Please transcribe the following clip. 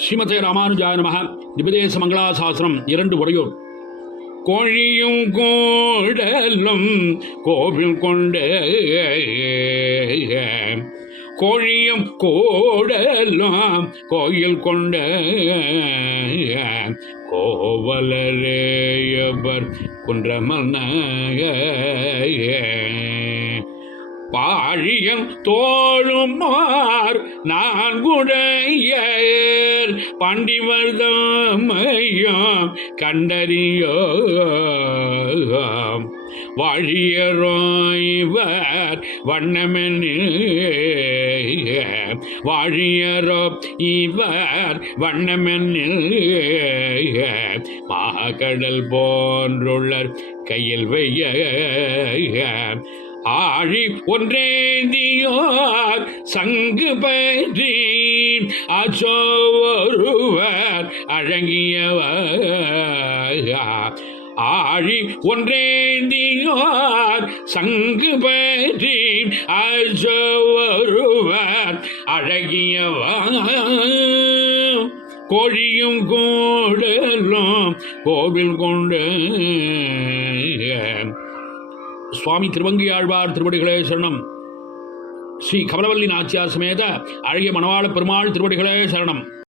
ஸ்ரீமதே ராமானுஜாய நமஹ. திபதேச மங்களாசாசனம் 2 உரையோர். கோழியும் கோடலும் கோவில் கொண்ட கோழியும் கோடலும் கோயில் கொண்ட கோவலரேயவர் குன்றமல்ன பாழியம் தோழுமார் நான்குடையர் பண்டிவர்தமையும் கண்டறியோ வாழியரோய்வர் வண்ணமெனில் வாழியரோ இவர் வண்ணமெனில் மாகடல் போன்றுள்ளர் கையில் வைய ஆழி ஒன்றேந்தியோர் சங்கு பற்றி அச்சோ ஒருவர் அழகியவர் ஆழி ஒன்றேந்தியோர் சங்கு பற்றி அச்சோ ஒருவர் அழகியவர் கோழியும் கோடலும் கோவில் கொண்டு சுவாமி திருவங்கியாழ்வார் திருவடிகளே சரணம். ஸ்ரீ கமலவல்லி நாச்சியார் சமேத அழகிய மணவாள பெருமாள் திருவடிகளே சரணம்.